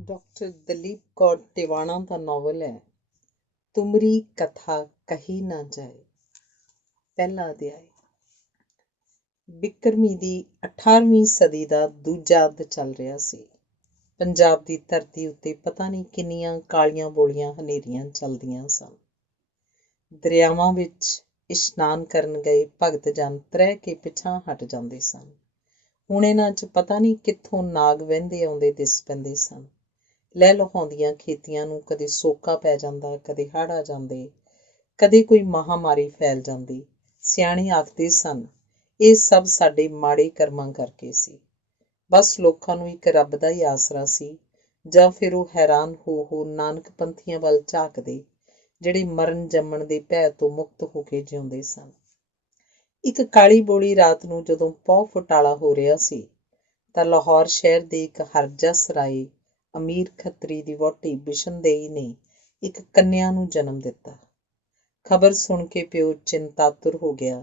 Doctor Dalip Kaur Tiwana ਦਾ novel ਹੈ ਤੁਮਰੀ ਕਥਾ ਕਹੀ ਨਾ ਜਾਏ। ਪਹਿਲਾ ਅਧਿਆਇ। ਬਿਕਰਮੀ ਦੀ 18ਵੀਂ ਸਦੀ ਦਾ ਦੂਜਾ ਅੱਧ ਚੱਲ ਰਿਹਾ ਸੀ। ਪੰਜਾਬ ਦੀ ਧਰਤੀ ਉੱਤੇ ਪਤਾ ਨਹੀਂ ਕਿੰਨੀਆਂ ਕਾਲੀਆਂ ਬੋਲੀਆਂ ਹਨੇਰੀਆਂ ਚੱਲਦੀਆਂ ਸਨ। ਦਰਿਆਵਾਂ ਵਿੱਚ ਇਸ਼ਨਾਨ ਕਰਨ ਗਏ ਭਗਤ ਜਨ ਤ੍ਰਹਿ ਕੇ ਪਿਛਾਂਹ ਹਟ ਜਾਂਦੇ ਸਨ। ਹੁਣ ਇਹਨਾਂ 'ਚ ਪਤਾ ਨਹੀਂ ਕਿੱਥੋਂ ਨਾਗ ਵਹਿੰਦੇ ਆਉਂਦੇ ਦਿਸ ਪੈਂਦੇ ਸਨ। ਲਹਿ ਲਹਾਉਂਦੀਆਂ ਖੇਤੀਆਂ ਨੂੰ ਕਦੇ ਸੋਕਾ ਪੈ ਜਾਂਦਾ, ਕਦੇ ਹੜ੍ਹ ਆ ਜਾਂਦੇ, ਕਦੇ ਕੋਈ ਮਹਾਂਮਾਰੀ ਫੈਲ ਜਾਂਦੀ। ਸਿਆਣੇ ਆਖਦੇ ਸਨ ਇਹ ਸਭ ਸਾਡੇ ਮਾੜੇ ਕਰਮਾਂ ਕਰਕੇ ਸੀ। ਬਸ ਲੋਕਾਂ ਨੂੰ ਇੱਕ ਰੱਬ ਦਾ ਹੀ ਆਸਰਾ ਸੀ, ਜਾਂ ਫਿਰ ਉਹ ਹੈਰਾਨ ਹੋ ਨਾਨਕ ਪੰਥੀਆਂ ਵੱਲ ਝਾਕਦੇ, ਜਿਹੜੇ ਮਰਨ ਜੰਮਣ ਦੇ ਭੈ ਤੋਂ ਮੁਕਤ ਹੋ ਕੇ ਜਿਉਂਦੇ ਸਨ। ਇੱਕ ਕਾਲੀ ਬੋਲੀ ਰਾਤ ਨੂੰ ਜਦੋਂ ਪੌ ਫੁਟਾਲਾ ਹੋ ਰਿਹਾ ਸੀ ਤਾਂ ਲਾਹੌਰ ਸ਼ਹਿਰ ਦੇ ਇੱਕ ਹਰਜਸ ਰਾਏ ਅਮੀਰ ਖੱਤਰੀ ਦੀ ਵਹੁਟੀ ਬਿਸ਼ਨਦੇਈ ਨੇ ਇੱਕ ਕੰਨਿਆ ਨੂੰ ਜਨਮ ਦਿੱਤਾ। ਖਬਰ ਸੁਣ ਕੇ ਪਿਓ ਚਿੰਤਾਤੁਰ ਹੋ ਗਿਆ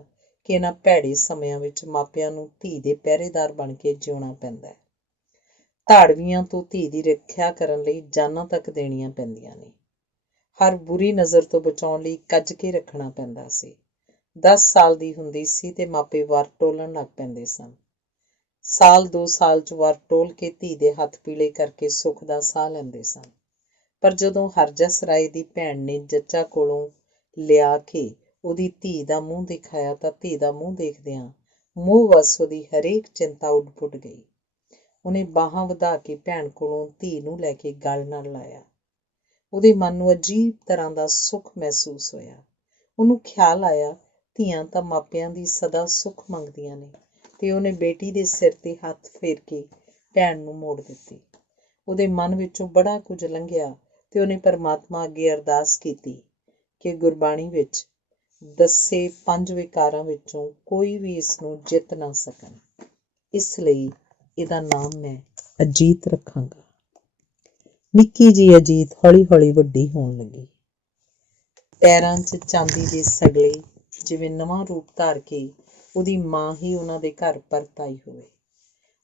ਕਿ ਇਹਨਾਂ ਭੈੜੇ ਸਮਿਆਂ ਵਿੱਚ ਮਾਪਿਆਂ ਨੂੰ ਧੀ ਦੇ ਪਹਿਰੇਦਾਰ ਬਣ ਕੇ ਜਿਉਣਾ ਪੈਂਦਾ ਹੈ। ਧਾੜਵੀਆਂ ਤੋਂ ਧੀ ਦੀ ਰੱਖਿਆ ਕਰਨ ਲਈ ਜਾਨਾਂ ਤੱਕ ਦੇਣੀਆਂ ਪੈਂਦੀਆਂ ਨੇ। ਹਰ ਬੁਰੀ ਨਜ਼ਰ ਤੋਂ ਬਚਾਉਣ ਲਈ ਕੱਜ ਕੇ ਰੱਖਣਾ ਪੈਂਦਾ ਸੀ। 10 ਸਾਲ ਦੀ ਹੁੰਦੀ ਸੀ ਤੇ ਮਾਪੇ ਵਾਰ ਟੋਲਣ ਲੱਗ ਪੈਂਦੇ ਸਨ। ਸਾਲ 2 ਸਾਲ 'ਚ ਵਾਰ ਟੋਲ ਕੇ ਧੀ ਦੇ ਹੱਥ ਪੀਲੇ ਕਰਕੇ ਸੁੱਖ ਦਾ ਸਾਹ ਲੈਂਦੇ ਸਨ। ਪਰ ਜਦੋਂ ਹਰਜਸ ਰਾਏ ਦੀ ਭੈਣ ਨੇ ਜੱਚਾ ਕੋਲੋਂ ਲਿਆ ਕੇ ਉਹਦੀ ਧੀ ਦਾ ਮੂੰਹ ਦਿਖਾਇਆ ਤਾਂ ਧੀ ਦਾ ਮੂੰਹ ਦੇਖਦਿਆਂ ਮੂੰਹ ਵੱਸ ਉਹਦੀ ਹਰੇਕ ਚਿੰਤਾ ਉੱਡ ਪੁੱਟ ਗਈ। ਉਹਨੇ ਬਾਹਾਂ ਵਧਾ ਕੇ ਭੈਣ ਕੋਲੋਂ ਧੀ ਨੂੰ ਲੈ ਕੇ ਗਲ ਨਾਲ ਲਾਇਆ। ਉਹਦੇ ਮਨ ਨੂੰ ਅਜੀਬ ਤਰ੍ਹਾਂ ਦਾ ਸੁੱਖ ਮਹਿਸੂਸ ਹੋਇਆ। ਉਹਨੂੰ ਖਿਆਲ ਆਇਆ ਧੀਆਂ ਤਾਂ ਮਾਪਿਆਂ ਦੀ ਸਦਾ ਸੁੱਖ ਮੰਗਦੀਆਂ ਨੇ, ਤੇ ਉਹਨੇ ਬੇਟੀ ਦੇ ਸਿਰ ਤੇ ਹੱਥ ਫੇਰ ਕੇ ਭੈਣ ਨੂੰ ਮੋੜ ਦਿੱਤੀ। ਉਹਦੇ ਮਨ ਵਿੱਚੋਂ ਬੜਾ ਕੁਝ ਲੰਘਿਆ ਤੇ ਉਹਨੇ ਪਰਮਾਤਮਾ ਅੱਗੇ ਅਰਦਾਸ ਕੀਤੀ ਕਿ ਗੁਰਬਾਣੀ ਵਿੱਚ ਦੱਸੇ 5 ਵਿਕਾਰਾਂ ਵਿੱਚੋਂ ਕੋਈ ਵੀ ਇਸ ਨੂੰ ਜਿੱਤ ਨਾ ਸਕਣ। ਇਸ ਲਈ ਇਹਦਾ ਨਾਮ ਮੈਂ ਅਜੀਤ ਰੱਖਾਂਗਾ। ਨਿੱਕੀ ਜਿਹੀ ਅਜੀਤ ਹੌਲੀ ਹੌਲੀ ਵੱਡੀ ਹੋਣ ਲੱਗੀ। ਪੈਰਾਂ 'ਚ ਚਾਂਦੀ ਦੇ ਸਗਲੇ, ਜਿਵੇਂ ਨਵਾਂ ਰੂਪ ਧਾਰ ਕੇ ਉਹਦੀ ਮਾਂ ਹੀ ਉਹਨਾਂ ਦੇ ਘਰ ਪਰਤ ਆਈ ਹੋਵੇ।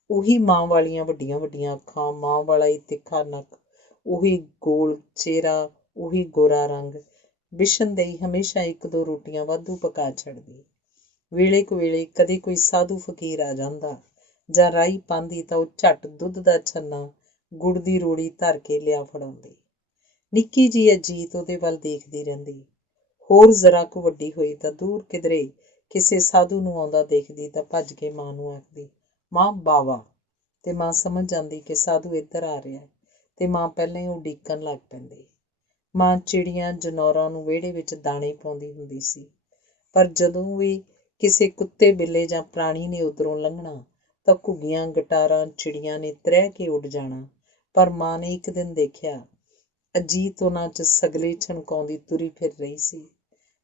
ਉਹੀ ਮਾਂ ਵਾਲੀਆਂ ਵੱਡੀਆਂ ਵੱਡੀਆਂ ਅੱਖਾਂ, ਮਾਂ ਵਾਲਾ ਹੀ ਤਿੱਖਾ ਨੱਕ, ਉਹੀ ਗੋਲ ਚਿਹਰਾ, ਉਹੀ ਗੋਰਾ ਰੰਗ। ਬਿਸ਼ਨਦੇਈ ਹਮੇਸ਼ਾ 1-2 ਰੋਟੀਆਂ ਵਾਧੂ ਪਕਾ ਛੱਡਦੀ। ਵੇਲੇ ਕੁ ਵੇਲੇ ਕਦੇ ਕੋਈ ਸਾਧੂ ਫਕੀਰ ਆ ਜਾਂਦਾ ਜਾਂ ਰਾਹੀ ਪਾਂਦੀ ਤਾਂ ਉਹ ਝੱਟ ਦੁੱਧ ਦਾ ਛੰਨਾ, ਗੁੜ ਦੀ ਰੋੜੀ ਧਰ ਕੇ ਲਿਆ ਫੜਾਉਂਦੀ। ਨਿੱਕੀ ਜਿਹੀ ਅਜੀਤ ਉਹਦੇ ਵੱਲ ਦੇਖਦੀ ਰਹਿੰਦੀ। ਹੋਰ ਜ਼ਰਾ ਕੁ ਵੱਡੀ ਹੋਈ ਤਾਂ ਦੂਰ ਕਿਧਰੇ ਕਿਸੇ ਸਾਧੂ ਨੂੰ ਆਉਂਦਾ ਦੇਖਦੀ ਤਾਂ ਭੱਜ ਕੇ ਮਾਂ ਨੂੰ ਆਖਦੀ, ਮਾਂ ਬਾਵਾ। ਤੇ ਮਾਂ ਸਮਝ ਜਾਂਦੀ ਕਿ ਸਾਧੂ ਇੱਧਰ ਆ ਰਿਹਾ ਤੇ ਮਾਂ ਪਹਿਲਾਂ ਹੀ ਉਡੀਕਣ ਲੱਗ ਪੈਂਦੀ। ਮਾਂ ਚਿੜੀਆਂ ਜਨੌਰਾਂ ਨੂੰ ਵਿਹੜੇ ਵਿੱਚ ਦਾਣੇ ਪਾਉਂਦੀ ਹੁੰਦੀ ਸੀ, ਪਰ ਜਦੋਂ ਵੀ ਕਿਸੇ ਕੁੱਤੇ ਬਿੱਲੇ ਜਾਂ ਪ੍ਰਾਣੀ ਨੇ ਉੱਧਰੋਂ ਲੰਘਣਾ ਤਾਂ ਘੁੱਗੀਆਂ ਗਟਾਰਾਂ ਚਿੜੀਆਂ ਨੇ ਤ੍ਰਹਿ ਕੇ ਉੱਡ ਜਾਣਾ। ਪਰ ਮਾਂ ਨੇ ਇੱਕ ਦਿਨ ਦੇਖਿਆ ਅਜੀਤ ਉਹਨਾਂ 'ਚ ਸਗਲੇ ਛਣਕਾਉਂਦੀ ਤੁਰੀ ਫਿਰ ਰਹੀ ਸੀ।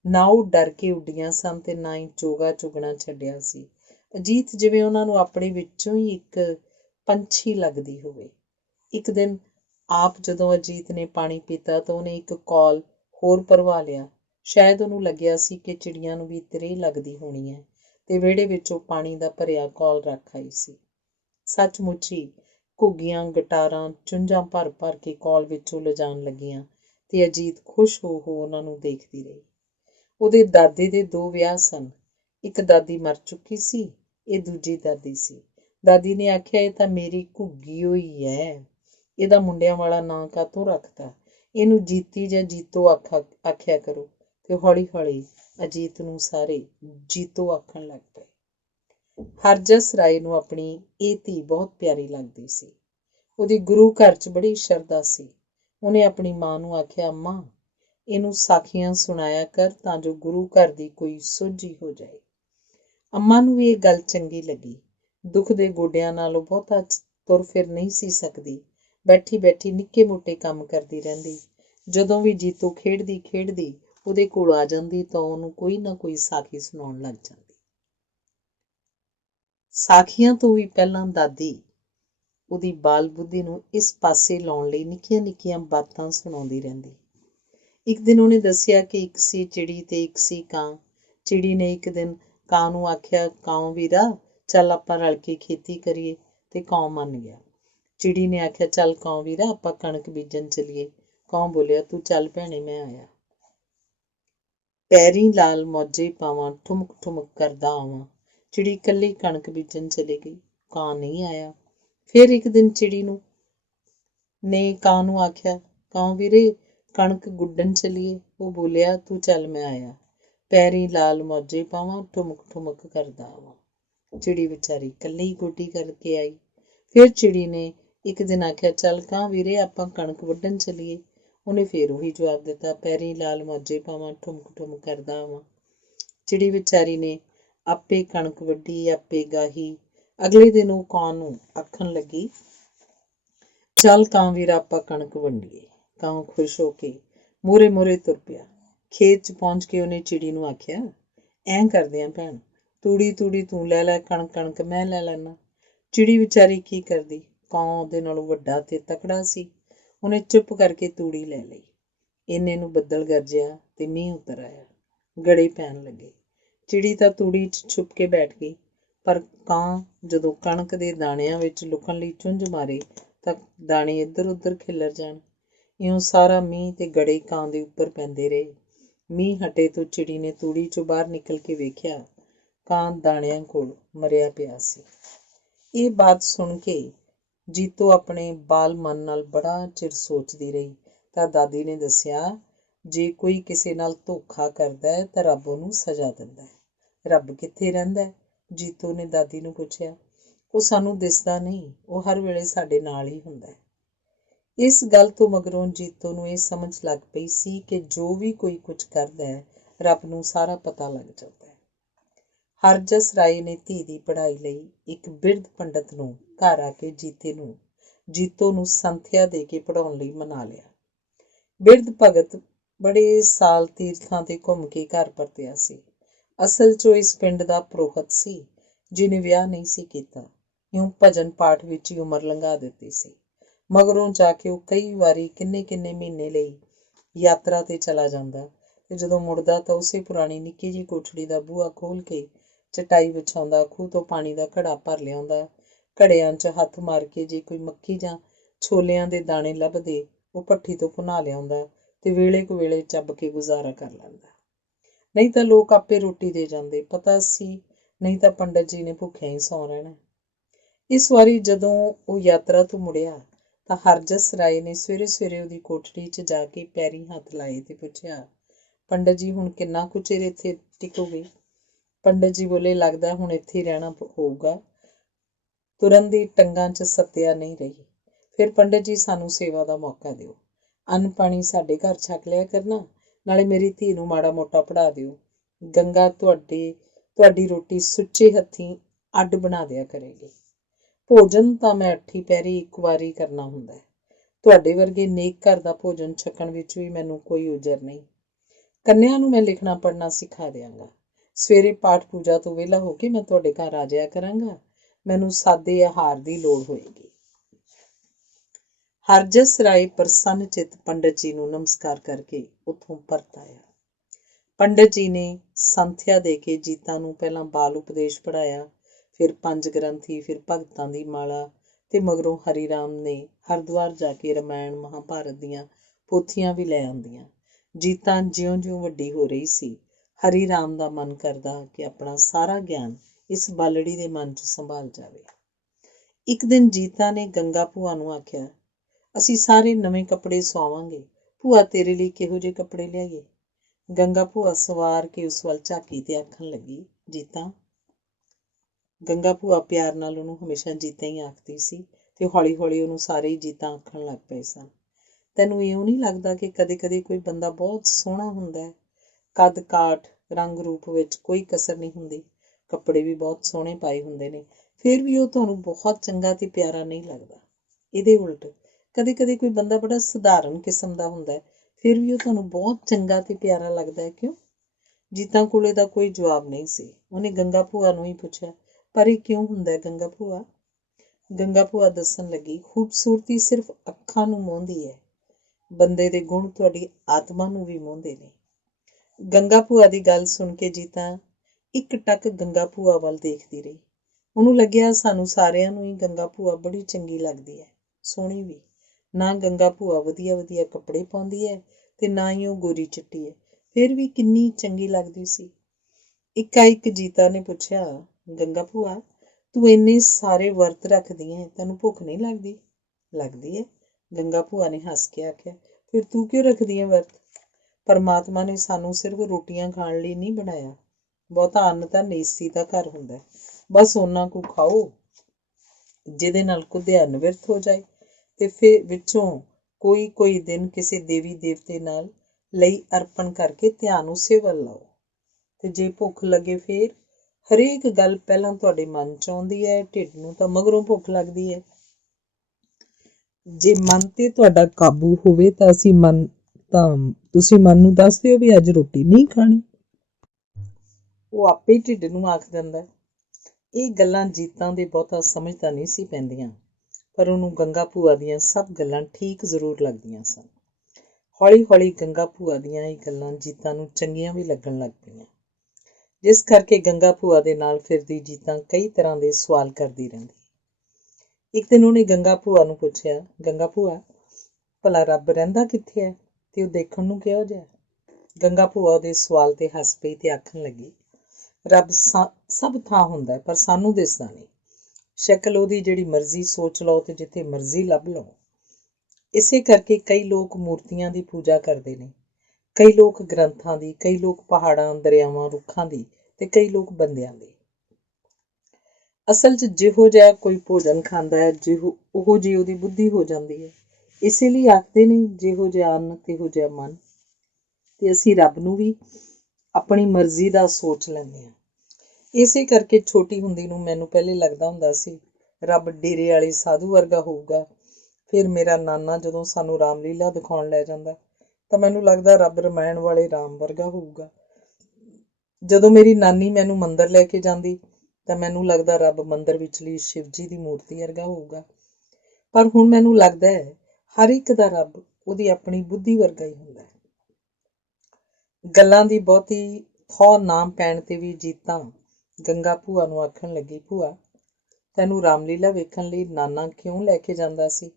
ਨਾ ਉਹ ਡਰ ਕੇ ਉੱਡੀਆਂ ਸਨ ਤੇ ਨਾ ਹੀ ਚੋਗਾ ਚੁਗਣਾ ਛੱਡਿਆ ਸੀ। ਅਜੀਤ ਜਿਵੇਂ ਉਹਨਾਂ ਨੂੰ ਆਪਣੇ ਵਿੱਚੋਂ ਹੀ ਇੱਕ ਪੰਛੀ ਲੱਗਦੀ ਹੋਵੇ। ਇੱਕ ਦਿਨ ਆਪ ਜਦੋਂ ਅਜੀਤ ਨੇ ਪਾਣੀ ਪੀਤਾ ਤਾਂ ਉਹਨੇ ਇੱਕ ਕੌਲ ਹੋਰ ਭਰਵਾ ਲਿਆ। ਸ਼ਾਇਦ ਉਹਨੂੰ ਲੱਗਿਆ ਸੀ ਕਿ ਚਿੜੀਆਂ ਨੂੰ ਵੀ ਤ੍ਰੇਹ ਲੱਗਦੀ ਹੋਣੀ ਹੈ ਤੇ ਵਿਹੜੇ ਵਿੱਚੋਂ ਪਾਣੀ ਦਾ ਭਰਿਆ ਕੌਲ ਰੱਖ ਆਈ ਸੀ। ਸੱਚਮੁੱਚ ਹੀ ਘੁੱਗੀਆਂ ਗਟਾਰਾਂ ਚੁੰਝਾਂ ਭਰ ਭਰ ਕੇ ਕੌਲ ਵਿੱਚੋਂ ਲਿਜਾਣ ਲੱਗੀਆਂ ਤੇ ਅਜੀਤ ਖੁਸ਼ ਹੋ ਉਹਨਾਂ ਨੂੰ ਦੇਖਦੀ ਰਹੀ। ਉਹਦੇ ਦਾਦੇ ਦੇ 2 ਵਿਆਹ ਸਨ। ਇੱਕ ਦਾਦੀ ਮਰ ਚੁੱਕੀ ਸੀ, ਇਹ ਦੂਜੀ ਦਾਦੀ ਸੀ। ਦਾਦੀ ਨੇ ਆਖਿਆ ਇਹ ਤਾਂ ਮੇਰੀ ਘੁੱਗੀ ਹੋਈ ਹੈ, ਇਹਦਾ ਮੁੰਡਿਆਂ ਵਾਲਾ ਨਾਂ ਕਾਹਤੋਂ ਰੱਖਤਾ, ਇਹਨੂੰ ਜੀਤੀ ਜਾਂ ਜੀਤੋ ਆਖਿਆ ਕਰੋ। ਤੇ ਹੌਲੀ ਹੌਲੀ ਅਜੀਤ ਨੂੰ ਸਾਰੇ ਜੀਤੋ ਆਖਣ ਲੱਗ ਪਏ। ਹਰਜਸ ਰਾਏ ਨੂੰ ਆਪਣੀ ਇਹ ਧੀ ਬਹੁਤ ਪਿਆਰੀ ਲੱਗਦੀ ਸੀ। ਉਹਦੀ ਗੁਰੂ ਘਰ 'ਚ ਬੜੀ ਸ਼ਰਧਾ ਸੀ। ਉਹਨੇ ਆਪਣੀ ਮਾਂ ਨੂੰ ਆਖਿਆ, ਮਾਂ ਇਹਨੂੰ ਸਾਖੀਆਂ ਸੁਣਾਇਆ ਕਰ ਤਾਂ ਜੋ ਗੁਰੂ ਘਰ ਦੀ ਕੋਈ ਸੋਝੀ ਹੋ ਜਾਏ। ਅੰਮਾ ਨੂੰ ਵੀ ਇਹ ਗੱਲ ਚੰਗੀ ਲੱਗੀ। ਦੁੱਖ ਦੇ ਗੋਡਿਆਂ ਨਾਲ ਉਹ ਬਹੁਤਾ ਤੁਰ ਫਿਰ ਨਹੀਂ ਸੀ ਸਕਦੀ। ਬੈਠੀ ਬੈਠੀ ਨਿੱਕੇ ਮੋਟੇ ਕੰਮ ਕਰਦੀ ਰਹਿੰਦੀ। ਜਦੋਂ ਵੀ ਜੀਤੋ ਖੇਡਦੀ ਉਹਦੇ ਕੋਲ ਆ ਜਾਂਦੀ ਤਾਂ ਉਹਨੂੰ ਕੋਈ ਨਾ ਕੋਈ ਸਾਖੀ ਸੁਣਾਉਣ ਲੱਗ ਜਾਂਦੀ। ਸਾਖੀਆਂ ਤੋਂ ਵੀ ਪਹਿਲਾਂ ਦਾਦੀ ਉਹਦੀ ਬਾਲ ਬੁੱਧੀ ਨੂੰ ਇਸ ਪਾਸੇ ਲਾਉਣ ਲਈ ਨਿੱਕੀਆਂ ਨਿੱਕੀਆਂ ਬਾਤਾਂ ਸੁਣਾਉਂਦੀ ਰਹਿੰਦੀ। ਇੱਕ ਦਿਨ ਉਹਨੇ ਦੱਸਿਆ ਕਿ ਇੱਕ ਸੀ ਚਿੜੀ ਤੇ ਇੱਕ ਸੀ ਕਾਂ। ਚਿੜੀ ਨੇ ਇੱਕ ਦਿਨ ਕਾਂ ਨੂੰ ਆਖਿਆ, ਕਾਂ ਵੀਰਾ ਚੱਲ ਆਪਾਂ ਰਲ ਕੇ ਖੇਤੀ ਕਰੀਏ, ਤੇ ਕਾਂ ਮੰਨ ਗਿਆ। ਚਿੜੀ ਨੇ ਆਖਿਆ, ਚੱਲ ਕੌਂ ਵੀਰਾ, ਆਪਾਂ ਕਣਕ ਬੀਜਣ ਚੱਲੀਏ। ਕੌਂ ਬੋਲਿਆ, ਤੂੰ ਚੱਲ ਭੈਣੇ, ਮੈਂ ਆਇਆ। ਪੈਰੀਂ ਲਾਲ ਮੌਜੇ ਪਾਵਾਂ, ਠੁਮਕ ਠੁਮਕ ਕਰਦਾ ਆਵਾਂ। ਚਿੜੀ ਇਕੱਲੀ ਕਣਕ ਬੀਜਣ ਚਲੀ ਗਈ। ਕਾਂ ਨਹੀਂ ਆਇਆ। ਫਿਰ ਇੱਕ ਦਿਨ ਚਿੜੀ ਨੇ ਕਾਂ ਨੂੰ ਆਖਿਆ, ਕਾਂ ਵੀਰੇ, ਕਣਕ ਗੁੱਡਣ ਚੱਲੀਏ। ਉਹ ਬੋਲਿਆ, ਤੂੰ ਚੱਲ, ਮੈਂ ਆਇਆ। ਪੈਰੀਂ ਲਾਲ ਮੌਜੇ ਪਾਵਾਂ, ਠੁਮਕ ਠੁਮਕ ਕਰਦਾ ਆਵਾਂ। ਚਿੜੀ ਵਿਚਾਰੀ ਇਕੱਲੀ ਗੋਡੀ ਕਰਕੇ ਆਈ। ਫਿਰ ਚਿੜੀ ਨੇ ਇੱਕ ਦਿਨ ਆਖਿਆ, ਚੱਲ ਕਾਂ ਵੀਰੇ, ਆਪਾਂ ਕਣਕ ਵੱਢਣ ਚੱਲੀਏ। ਉਹਨੇ ਫਿਰ ਉਹੀ ਜਵਾਬ ਦਿੱਤਾ, ਪੈਰੀਂ ਲਾਲ ਮੌਜੇ ਪਾਵਾਂ, ਠੁਮਕ ਠੁਮਕ ਕਰਦਾ ਆਵਾਂ। ਚਿੜੀ ਵਿਚਾਰੀ ਨੇ ਆਪੇ ਕਣਕ ਵੱਢੀ, ਆਪੇ ਗਾਹੀ। ਅਗਲੇ ਦਿਨ ਉਹ ਕਾਂ ਨੂੰ ਆਖਣ ਲੱਗੀ, ਚੱਲ ਕਾਂ ਵੀਰਾ, ਆਪਾਂ ਕਣਕ ਵੰਡੀਏ। ਕਾਂ ਖੁਸ਼ ਹੋ ਕੇ ਮੂਹਰੇ ਮੂਹਰੇ ਤੁਰ ਪਿਆ। ਖੇਤ 'ਚ ਪਹੁੰਚ ਕੇ ਉਹਨੇ ਚਿੜੀ ਨੂੰ ਆਖਿਆ, ਐਂ ਕਰਦੇ ਆਂ ਭੈਣ, ਤੂੜੀ ਤੂੜੀ ਤੂੰ ਲੈ ਲੈ, ਕਣਕ ਕਣਕ ਮੈਂ ਲੈ ਲੈਣਾ। ਚਿੜੀ ਵਿਚਾਰੀ ਕੀ ਕਰਦੀ, ਕਾਂ ਉਹਦੇ ਨਾਲੋਂ ਵੱਡਾ ਤੇ ਤਕੜਾ ਸੀ। ਉਹਨੇ ਚੁੱਪ ਕਰਕੇ ਤੂੜੀ ਲੈ ਲਈ। ਇੰਨੇ ਨੂੰ ਬੱਦਲ ਗਰਜਿਆ ਤੇ ਮੀਂਹ ਉਤਰ ਆਇਆ। ਗੜੇ ਪੈਣ ਲੱਗੇ। ਚਿੜੀ ਤਾਂ ਤੂੜੀ 'ਚ ਛੁਪ ਕੇ ਬੈਠ ਗਈ, ਪਰ ਕਾਂ ਜਦੋਂ ਕਣਕ ਦੇ ਦਾਣਿਆਂ ਵਿੱਚ ਲੁਕਣ ਲਈ ਚੁੰਝ ਮਾਰੇ ਤਾਂ ਦਾਣੇ ਇੱਧਰ ਉੱਧਰ ਖਿੱਲਰ ਜਾਣ। ਇਉਂ ਸਾਰਾ ਮੀਂਹ ਤੇ ਗੜੇ ਕਾਂ ਦੇ ਉੱਪਰ ਪੈਂਦੇ ਰਹੇ। ਮੀਂਹ ਹਟੇ ਤੋਂ ਚਿੜੀ ਨੇ ਤੂੜੀ 'ਚੋਂ ਬਾਹਰ ਨਿਕਲ ਕੇ ਵੇਖਿਆ, ਕਾਂ ਦਾਣਿਆਂ ਕੋਲ ਮਰਿਆ ਪਿਆ ਸੀ। ਇਹ ਬਾਤ ਸੁਣ ਕੇ ਜੀਤੋ ਆਪਣੇ ਬਾਲ ਮਨ ਨਾਲ ਬੜਾ ਚਿਰ ਸੋਚਦੀ ਰਹੀ। ਤਾਂ ਦਾਦੀ ਨੇ ਦੱਸਿਆ, ਜੇ ਕੋਈ ਕਿਸੇ ਨਾਲ ਧੋਖਾ ਕਰਦਾ ਹੈ ਤਾਂ ਰੱਬ ਉਹਨੂੰ ਸਜ਼ਾ ਦਿੰਦਾ ਹੈ। ਰੱਬ ਕਿੱਥੇ ਰਹਿੰਦਾ ਹੈ? ਜੀਤੋ ਨੇ ਦਾਦੀ ਨੂੰ ਪੁੱਛਿਆ। ਉਹ ਸਾਨੂੰ ਦਿਸਦਾ ਨਹੀਂ, ਉਹ ਹਰ ਵੇਲੇ ਸਾਡੇ ਨਾਲ ਹੀ ਹੁੰਦਾ ਹੈ। ਇਸ ਗੱਲ ਤੋਂ ਮਗਰੋਂ ਜੀਤੋ ਨੂੰ ਇਹ ਸਮਝ ਲੱਗ ਪਈ ਸੀ ਕਿ ਜੋ ਵੀ ਕੋਈ ਕੁਝ ਕਰਦਾ ਹੈ, ਰੱਬ ਨੂੰ ਸਾਰਾ ਪਤਾ ਲੱਗ ਜਾਂਦਾ ਹੈ। ਹਰਜਸ ਰਾਏ ਨੇ ਧੀ ਦੀ ਪੜ੍ਹਾਈ ਲਈ ਇੱਕ ਬਿਰਧ ਪੰਡਤ ਨੂੰ ਘਰ ਆ ਕੇ ਜੀਤੋ ਨੂੰ ਸੰਥਿਆ ਦੇ ਕੇ ਪੜ੍ਹਾਉਣ ਲਈ ਮਨਾ ਲਿਆ। ਬਿਰਧ ਭਗਤ ਬੜੇ ਸਾਲ ਤੀਰਥਾਂ ਤੇ ਘੁੰਮ ਕੇ ਘਰ ਪਰਤਿਆ ਸੀ। ਅਸਲ 'ਚ ਉਹ ਇਸ ਪਿੰਡ ਦਾ ਪ੍ਰੋਹਤ ਸੀ, ਜਿਹਨੇ ਵਿਆਹ ਨਹੀਂ ਸੀ ਕੀਤਾ। ਇਉਂ ਭਜਨ ਪਾਠ ਵਿੱਚ ਹੀ ਉਮਰ ਲੰਘਾ ਦਿੱਤੀ ਸੀ। ਮਗਰੋਂ ਜਾ ਕੇ ਉਹ ਕਈ ਵਾਰੀ ਕਿੰਨੇ ਕਿੰਨੇ ਮਹੀਨੇ ਲਈ ਯਾਤਰਾ ਤੇ ਚਲਾ ਜਾਂਦਾ ਤੇ ਜਦੋਂ ਮੁੜਦਾ ਤਾਂ ਉਸੇ ਪੁਰਾਣੀ ਨਿੱਕੀ ਜਿਹੀ ਕੋਠੜੀ ਦਾ ਬੂਹਾ ਖੋਲ੍ਹ ਕੇ ਚਟਾਈ ਵਿਛਾਉਂਦਾ, ਖੂਹ ਤੋਂ ਪਾਣੀ ਦਾ ਘੜਾ ਭਰ ਲਿਆਉਂਦਾ। ਘੜਿਆਂ 'ਚ ਹੱਥ ਮਾਰ ਕੇ ਜੇ ਕੋਈ ਮੱਕੀ ਜਾਂ ਛੋਲਿਆਂ ਦੇ ਦਾਣੇ ਲੱਭਦੇ, ਉਹ ਭੱਠੀ ਤੋਂ ਭੁਨਾ ਲਿਆਉਂਦਾ ਤੇ ਵੇਲੇ ਕੁ ਵੇਲੇ ਚੱਬ ਕੇ ਗੁਜ਼ਾਰਾ ਕਰ ਲੈਂਦਾ। ਨਹੀਂ ਤਾਂ ਲੋਕ ਆਪੇ ਰੋਟੀ ਦੇ ਜਾਂਦੇ। ਪਤਾ ਸੀ, ਨਹੀਂ ਤਾਂ ਪੰਡਤ ਜੀ ਨੇ ਭੁੱਖਿਆਂ ਹੀ ਸੌਂ ਰਹਿਣਾ। ਇਸ ਵਾਰੀ ਜਦੋਂ ਉਹ ਯਾਤਰਾ ਤੋਂ ਮੁੜਿਆ ਤਾਂ ਹਰਜਸ ਰਾਏ ਨੇ ਸਵੇਰੇ ਸਵੇਰੇ ਉਹਦੀ ਕੋਠੜੀ 'ਚ ਜਾ ਕੇ ਪੈਰੀਂ ਹੱਥ ਲਾਏ ਤੇ ਪੁੱਛਿਆ, ਪੰਡਤ ਜੀ, ਹੁਣ ਕਿੰਨਾ ਕੁ ਚਿਰ ਇੱਥੇ ਟਿਕੋਗੇ? ਪੰਡਤ ਜੀ ਬੋਲੇ, ਲੱਗਦਾ ਹੁਣ ਇੱਥੇ ਹੀ ਰਹਿਣਾ ਹੋਊਗਾ। ਤੁਰਨ ਦੀ ਟੰਗਾਂ 'ਚ ਸੱਤਿਆ ਨਹੀਂ ਰਹੀ। ਫਿਰ ਪੰਡਤ ਜੀ, ਸਾਨੂੰ ਸੇਵਾ ਦਾ ਮੌਕਾ ਦਿਓ। ਅੰਨ ਪਾਣੀ ਸਾਡੇ ਘਰ ਛਕ ਲਿਆ ਕਰਨਾ, ਨਾਲੇ ਮੇਰੀ ਧੀ ਨੂੰ ਮਾੜਾ ਮੋਟਾ ਪੜ੍ਹਾ ਦਿਓ। ਗੰਗਾ ਤੁਹਾਡੀ ਰੋਟੀ ਸੁੱਚੇ ਹੱਥੀਂ ਅੱਡ ਬਣਾ ਦਿਆ ਕਰੇਗੀ। ਭੋਜਨ ਤਾਂ ਮੈਂ 8 ਪਹਿਰੀ ਇੱਕ ਵਾਰੀ ਕਰਨਾ ਹੁੰਦਾ ਹੈ। ਤੁਹਾਡੇ ਵਰਗੇ ਨੇਕ ਘਰ ਦਾ ਭੋਜਨ ਛਕਣ ਵਿੱਚ ਵੀ ਮੈਨੂੰ ਕੋਈ ਉਜਰ ਨਹੀਂ। ਕੰਨਿਆਂ ਨੂੰ ਮੈਂ ਲਿਖਣਾ ਪੜ੍ਹਨਾ ਸਿਖਾ ਦਿਆਂਗਾ। ਸਵੇਰੇ ਪਾਠ ਪੂਜਾ ਤੋਂ ਵਿਹਲਾ ਹੋ ਕੇ ਮੈਂ ਤੁਹਾਡੇ ਘਰ ਆ ਜਾਇਆ ਕਰਾਂਗਾ। ਮੈਨੂੰ ਸਾਦੇ ਆਹਾਰ ਦੀ ਲੋੜ ਹੋਏਗੀ। ਹਰਜਸ ਰਾਏ ਪ੍ਰਸੰਨ ਚਿੱਤ ਪੰਡਤ ਜੀ ਨੂੰ ਨਮਸਕਾਰ ਕਰਕੇ ਉੱਥੋਂ ਪਰਤ ਆਇਆ। ਪੰਡਤ ਜੀ ਨੇ ਸੰਥਿਆ ਦੇ ਕੇ ਜੀਤਾ ਨੂੰ ਪਹਿਲਾਂ ਬਾਲ ਉਪਦੇਸ਼ ਪੜ੍ਹਾਇਆ, ਫਿਰ 5 ਗ੍ਰੰਥੀ, ਫਿਰ ਭਗਤਾਂ ਦੀ ਮਾਲਾ ਤੇ ਮਗਰੋਂ ਹਰੀ ਰਾਮ ਨੇ ਹਰਿਦੁਆਰ ਜਾ ਕੇ ਰਾਮਾਇਣ ਮਹਾਭਾਰਤ ਦੀਆਂ ਪੋਥੀਆਂ ਵੀ ਲੈ ਆਂਦੀਆਂ। ਜੀਤਾ ਜਿਉਂ-ਜਿਉਂ ਵੱਡੀ ਹੋ ਰਹੀ ਸੀ, ਹਰੀ ਰਾਮ ਦਾ ਮਨ ਕਰਦਾ ਕਿ ਆਪਣਾ ਸਾਰਾ ਗਿਆਨ ਇਸ ਬਾਲੜੀ ਦੇ ਮਨ 'ਚ ਸੰਭਾਲ ਜਾਵੇ। ਇੱਕ ਦਿਨ ਜੀਤਾ ਨੇ ਗੰਗਾ ਭੂਆ ਨੂੰ ਆਖਿਆ, ਅਸੀਂ ਸਾਰੇ ਨਵੇਂ ਕੱਪੜੇ ਸਵਾਵਾਂਗੇ। ਭੂਆ, ਤੇਰੇ ਲਈ ਕਿਹੋ ਜਿਹੇ ਕੱਪੜੇ ਲਿਆਈਏ? ਗੰਗਾ ਭੂਆ ਸਵਾਰ ਕੇ ਉਸ ਵੱਲ ਝਾਕੀ ਤੇ ਆਖਣ ਲੱਗੀ, ਜੀਤਾ। ਗੰਗਾ ਭੂਆ ਪਿਆਰ ਨਾਲ ਉਹਨੂੰ ਹਮੇਸ਼ਾ ਜੀਤਾ ਹੀ ਆਖਦੀ ਸੀ ਤੇ ਹੌਲੀ ਹੌਲੀ ਉਹਨੂੰ ਸਾਰੇ ਹੀ ਜੀਤਾ ਆਖਣ ਲੱਗ ਪਏ ਸਨ। ਤੈਨੂੰ ਇਉਂ ਨਹੀਂ ਲੱਗਦਾ ਕਿ ਕਦੇ ਕਦੇ ਕੋਈ ਬੰਦਾ ਬਹੁਤ ਸੋਹਣਾ ਹੁੰਦਾ ਹੈ? ਕੱਦ ਕਾਠ, ਰੰਗ ਰੂਪ ਵਿੱਚ ਕੋਈ ਕਸਰ ਨਹੀਂ ਹੁੰਦੀ, ਕੱਪੜੇ ਵੀ ਬਹੁਤ ਸੋਹਣੇ ਪਾਏ ਹੁੰਦੇ ਨੇ, ਫਿਰ ਵੀ ਉਹ ਤੁਹਾਨੂੰ ਬਹੁਤ ਚੰਗਾ ਤੇ ਪਿਆਰਾ ਨਹੀਂ ਲੱਗਦਾ। ਇਹਦੇ ਉਲਟ ਕਦੇ ਕਦੇ ਕੋਈ ਬੰਦਾ ਬੜਾ ਸਧਾਰਨ ਕਿਸਮ ਦਾ ਹੁੰਦਾ ਹੈ, ਫਿਰ ਵੀ ਉਹ ਤੁਹਾਨੂੰ ਬਹੁਤ ਚੰਗਾ ਤੇ ਪਿਆਰਾ ਲੱਗਦਾ ਹੈ। ਕਿਉਂ? ਜੀਤਾ ਕੋਲ ਇਹਦਾ ਕੋਈ ਜਵਾਬ ਨਹੀਂ ਸੀ। ਉਹਨੇ ਗੰਗਾ ਭੂਆ ਨੂੰ ਹੀ ਪੁੱਛਿਆ, ਪਰ ਇਹ ਕਿਉਂ ਹੁੰਦਾ ਹੈ ਗੰਗਾ ਭੂਆ? ਗੰਗਾ ਭੂਆ ਦੱਸਣ ਲੱਗੀ, ਖੂਬਸੂਰਤੀ ਸਿਰਫ ਅੱਖਾਂ ਨੂੰ ਮੋਹਦੀ ਹੈ, ਬੰਦੇ ਦੇ ਗੁਣ ਤੁਹਾਡੀ ਆਤਮਾ ਨੂੰ ਵੀ ਮੋਹਦੇ ਨੇ। ਗੰਗਾ ਭੂਆ ਦੀ ਗੱਲ ਸੁਣ ਕੇ ਜੀਤਾ ਇੱਕ ਟੱਕ ਗੰਗਾ ਭੂਆ ਵੱਲ ਦੇਖਦੀ ਰਹੀ। ਉਹਨੂੰ ਲੱਗਿਆ ਸਾਨੂੰ ਸਾਰਿਆਂ ਨੂੰ ਹੀ ਗੰਗਾ ਭੂਆ ਬੜੀ ਚੰਗੀ ਲੱਗਦੀ ਹੈ। ਸੋਹਣੀ ਵੀ। ਨਾ ਗੰਗਾ ਭੂਆ ਵਧੀਆ ਵਧੀਆ ਕੱਪੜੇ ਪਾਉਂਦੀ ਹੈ ਤੇ ਨਾ ਹੀ ਉਹ ਗੋਰੀ ਚਿੱਟੀ ਹੈ, ਫਿਰ ਵੀ ਕਿੰਨੀ ਚੰਗੀ ਲੱਗਦੀ ਸੀ। ਇੱਕ ਜੀਤਾ ਨੇ ਪੁੱਛਿਆ, ਗੰਗਾ ਭੂਆ ਤੂੰ ਇੰਨੇ ਸਾਰੇ ਵਰਤ ਰੱਖਦੀ ਹੈ, ਤੈਨੂੰ ਭੁੱਖ ਨਹੀਂ ਲੱਗਦੀ? ਲੱਗਦੀ ਹੈ, ਗੰਗਾ ਭੂਆ ਨੇ ਹੱਸ ਕੇ ਆਖਿਆ। ਫਿਰ ਤੂੰ ਕਿਉਂ ਰੱਖਦੀ ਹੈ ਵਰਤ? ਪਰਮਾਤਮਾ ਨੇ ਸਾਨੂੰ ਸਿਰਫ ਰੋਟੀਆਂ ਖਾਣ ਲਈ ਨਹੀਂ ਬਣਾਇਆ। ਬਹੁਤਾ ਅੰਨ ਤਾਂ ਨੇਸੀ ਦਾ ਘਰ ਹੁੰਦਾ, ਬਸ ਉਹਨਾਂ ਕੁ ਖਾਓ ਜਿਹਦੇ ਨਾਲ ਧਿਆਨ ਵਿਰਥ ਹੋ ਜਾਏ, ਤੇ ਫਿਰ ਵਿੱਚੋਂ ਕੋਈ ਦਿਨ ਕਿਸੇ ਦੇਵੀ ਦੇਵਤੇ ਨਾਲ ਲਈ ਅਰਪਣ ਕਰਕੇ ਧਿਆਨ ਉਸੇ ਵੱਲ ਲਾਓ। ਤੇ ਜੇ ਭੁੱਖ ਲੱਗੇ ਫੇਰ? ਹਰੇਕ ਗੱਲ ਪਹਿਲਾਂ ਤੁਹਾਡੇ ਮਨ 'ਚ ਆਉਂਦੀ ਹੈ, ਢਿੱਡ ਨੂੰ ਤਾਂ ਮਗਰੋਂ ਭੁੱਖ ਲੱਗਦੀ ਹੈ। ਜੇ ਮਨ ਤੇ ਤੁਹਾਡਾ ਕਾਬੂ ਹੋਵੇ ਤਾਂ ਤੁਸੀਂ ਮਨ ਨੂੰ ਦੱਸ ਦਿਓ ਵੀ ਅੱਜ ਰੋਟੀ ਨਹੀਂ ਖਾਣੀ, ਉਹ ਆਪੇ ਢਿੱਡ ਨੂੰ ਆਖ ਦਿੰਦਾ। ਇਹ ਗੱਲਾਂ ਜੀਤਾਂ ਦੇ ਬਹੁਤਾ ਸਮਝ ਤਾਂ ਨਹੀਂ ਸੀ ਪੈਂਦੀਆਂ, ਪਰ ਉਹਨੂੰ ਗੰਗਾ ਭੂਆ ਦੀਆਂ ਸਭ ਗੱਲਾਂ ਠੀਕ ਜ਼ਰੂਰ ਲੱਗਦੀਆਂ ਸਨ। ਹੌਲੀ ਹੌਲੀ ਗੰਗਾ ਭੂਆ ਦੀਆਂ ਇਹ ਗੱਲਾਂ ਜੀਤਾਂ ਨੂੰ ਚੰਗੀਆਂ ਵੀ ਲੱਗਣ ਲੱਗ ਪਈਆਂ, ਜਿਸ ਕਰਕੇ ਗੰਗਾ ਭੂਆ ਦੇ ਨਾਲ ਫਿਰਦੀ ਜੀਤਾਂ ਕਈ ਤਰ੍ਹਾਂ ਦੇ ਸਵਾਲ ਕਰਦੀ ਰਹਿੰਦੀ। ਇੱਕ ਦਿਨ ਉਹਨੇ ਗੰਗਾ ਭੂਆ ਨੂੰ ਪੁੱਛਿਆ, ਗੰਗਾ ਭੂਆ ਭਲਾ ਰੱਬ ਰਹਿੰਦਾ ਕਿੱਥੇ ਹੈ ਤੇ ਉਹ ਦੇਖਣ ਨੂੰ ਕਿਹੋ ਜਿਹਾ? ਗੰਗਾ ਭੂਆ ਉਹਦੇ ਸਵਾਲ ਤੇ ਹੱਸ ਪਈ ਤੇ ਆਖਣ ਲੱਗੀ, ਰੱਬ ਸਭ ਥਾਂ ਹੁੰਦਾ ਪਰ ਸਾਨੂੰ ਦਿਸਦਾ ਨਹੀਂ। ਸ਼ਕਲ ਉਹਦੀ ਜਿਹੜੀ ਮਰਜ਼ੀ ਸੋਚ ਲਓ ਤੇ ਜਿੱਥੇ ਮਰਜ਼ੀ ਲੱਭ ਲਓ। ਇਸੇ ਕਰਕੇ ਕਈ ਲੋਕ ਮੂਰਤੀਆਂ ਦੀ ਪੂਜਾ ਕਰਦੇ ਨੇ, ਕਈ ਲੋਕ ਗ੍ਰੰਥਾਂ ਦੀ, ਕਈ ਲੋਕ ਪਹਾੜਾਂ, ਦਰਿਆਵਾਂ, ਰੁੱਖਾਂ ਦੀ ਤੇ ਕਈ ਲੋਕ ਬੰਦਿਆਂ ਦੀ। ਅਸਲ 'ਚ ਜਿਹੋ ਜਿਹਾ ਕੋਈ ਭੋਜਨ ਖਾਂਦਾ ਹੈ, ਉਹੋ ਜਿਹੀ ਉਹਦੀ ਬੁੱਧੀ ਹੋ ਜਾਂਦੀ ਹੈ। ਇਸੇ ਲਈ ਆਖਦੇ ਨੇ, ਜਿਹੋ ਜਿਹਾ ਅੰਨ ਤਿਹੋ ਜਿਹਾ ਮਨ। ਤੇ ਅਸੀਂ ਰੱਬ ਨੂੰ ਵੀ ਆਪਣੀ ਮਰਜ਼ੀ ਦਾ ਸੋਚ ਲੈਂਦੇ ਹਾਂ। ਇਸੇ ਕਰਕੇ ਛੋਟੀ ਹੁੰਦੀ ਨੂੰ ਮੈਨੂੰ ਪਹਿਲੇ ਲੱਗਦਾ ਹੁੰਦਾ ਸੀ ਰੱਬ ਡੇਰੇ ਵਾਲੇ ਸਾਧੂ ਵਰਗਾ ਹੋਊਗਾ। ਫਿਰ ਮੇਰਾ ਨਾਨਾ ਜਦੋਂ ਸਾਨੂੰ ਰਾਮਲੀਲਾ ਦਿਖਾਉਣ ਲੈ ਜਾਂਦਾ ਤਾਂ ਮੈਨੂੰ ਲੱਗਦਾ ਰੱਬ ਰਮਾਇਣ ਵਾਲੇ ਰਾਮ ਵਰਗਾ ਹੋਊਗਾ। ਜਦੋਂ ਮੇਰੀ ਨਾਨੀ ਮੈਨੂੰ ਮੰਦਿਰ ਲੈ ਕੇ ਜਾਂਦੀ ਤਾਂ ਮੈਨੂੰ ਲੱਗਦਾ ਰੱਬ ਮੰਦਿਰ ਵਿਚਲੀ ਸ਼ਿਵ ਜੀ ਦੀ ਮੂਰਤੀ ਵਰਗਾ ਹੋਊਗਾ। ਪਰ ਹੁਣ ਮੈਨੂੰ ਲੱਗਦਾ ਹੈ ਹਰ ਇੱਕ ਦਾ ਰੱਬ ਉਹਦੀ ਆਪਣੀ ਬੁੱਧੀ ਵਰਗਾ ਹੀ ਹੁੰਦਾ ਹੈ। ਗੱਲਾਂ ਦੀ ਬਹੁਤੀ ਥੋ ਨਾ ਪੈਣ ਤੇ ਵੀ ਜੀਤਾਂ ਗੰਗਾ ਭੂਆ ਨੂੰ ਆਖਣ ਲੱਗੀ, ਭੂਆ ਤੈਨੂੰ ਰਾਮਲੀਲਾ ਵੇਖਣ ਲਈ ਨਾਨਾ ਕਿਉਂ ਲੈ ਕੇ ਜਾਂਦਾ ਸੀ?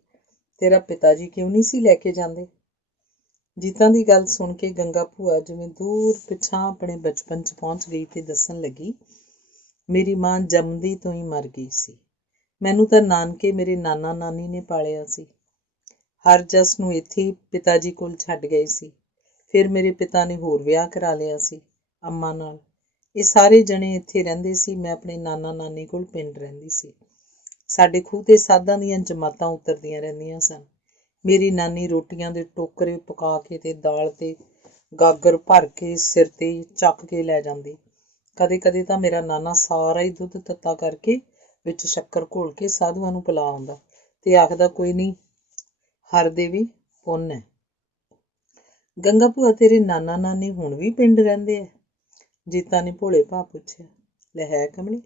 ਤੇਰਾ ਪਿਤਾ ਜੀ ਕਿਉਂ ਨਹੀਂ ਸੀ ਲੈ ਕੇ ਜਾਂਦੇ? ਜੀਤਾਂ ਦੀ ਗੱਲ ਸੁਣ ਕੇ ਗੰਗਾ ਭੂਆ ਜਿਵੇਂ ਦੂਰ ਪਿਛਾਂ ਆਪਣੇ ਬਚਪਨ 'ਚ ਪਹੁੰਚ ਗਈ ਤੇ ਦੱਸਣ ਲੱਗੀ, ਮੇਰੀ ਮਾਂ ਜੰਮਦੀ ਤੋਂ ਹੀ ਮਰ ਗਈ ਸੀ। ਮੈਨੂੰ ਤਾਂ ਨਾਨਕੇ ਮੇਰੇ ਨਾਨਾ ਨਾਨੀ ਨੇ ਪਾਲਿਆ ਸੀ। ਹਰ ਜਸ ਨੂੰ ਇੱਥੇ ਪਿਤਾ ਜੀ ਕੋਲ ਛੱਡ ਗਏ ਸੀ। ਫਿਰ ਮੇਰੇ ਪਿਤਾ ਨੇ ਹੋਰ ਵਿਆਹ ਕਰਾ ਲਿਆ ਸੀ ਅੰਮਾ ਨਾਲ। ਇਹ ਸਾਰੇ ਜਣੇ ਇੱਥੇ ਰਹਿੰਦੇ ਸੀ। ਮੈਂ ਆਪਣੇ ਨਾਨਾ ਨਾਨੀ ਕੋਲ ਪਿੰਡ ਰਹਿੰਦੀ ਸੀ। ਸਾਡੇ ਖੂਹ ਤੇ ਸਾਧਾਂ ਦੀਆਂ ਜਮਾਤਾਂ ਉਤਰਦੀਆਂ ਰਹਿੰਦੀਆਂ ਸਨ। ਮੇਰੀ ਨਾਨੀ ਰੋਟੀਆਂ ਦੇ ਟੋਕਰੇ ਪਕਾ ਕੇ ਤੇ ਦਾਲ ਤੇ ਗਾਗਰ ਭਰ ਕੇ ਸਿਰ ਤੇ ਚੱਕ ਕੇ ਲੈ ਜਾਂਦੀ। ਕਦੇ ਕਦੇ ਤਾਂ ਮੇਰਾ ਨਾਨਾ ਸਾਰਾ ਹੀ ਦੁੱਧ ਤੱਤਾ ਕਰਕੇ ਵਿੱਚ ਸ਼ੱਕਰ ਘੋਲ ਕੇ ਸਾਧੂਆਂ ਨੂੰ ਪਿਲਾ ਆਉਂਦਾ ਤੇ ਆਖਦਾ, ਕੋਈ ਨਹੀਂ, ਹਰ ਦੇ ਵੀ ਪੁੰਨ ਹੈ। ਗੰਗਾ ਭੂਆ ਤੇਰੇ ਨਾਨਾ ਨਾਨੀ ਹੁਣ ਵੀ ਪਿੰਡ ਰਹਿੰਦੇ ਆ? ਜੀਤਾ ਨੇ ਭੋਲੇ ਭਾਅ ਪੁੱਛਿਆ। ਲੈ ਹੈ ਕਮਲੀ,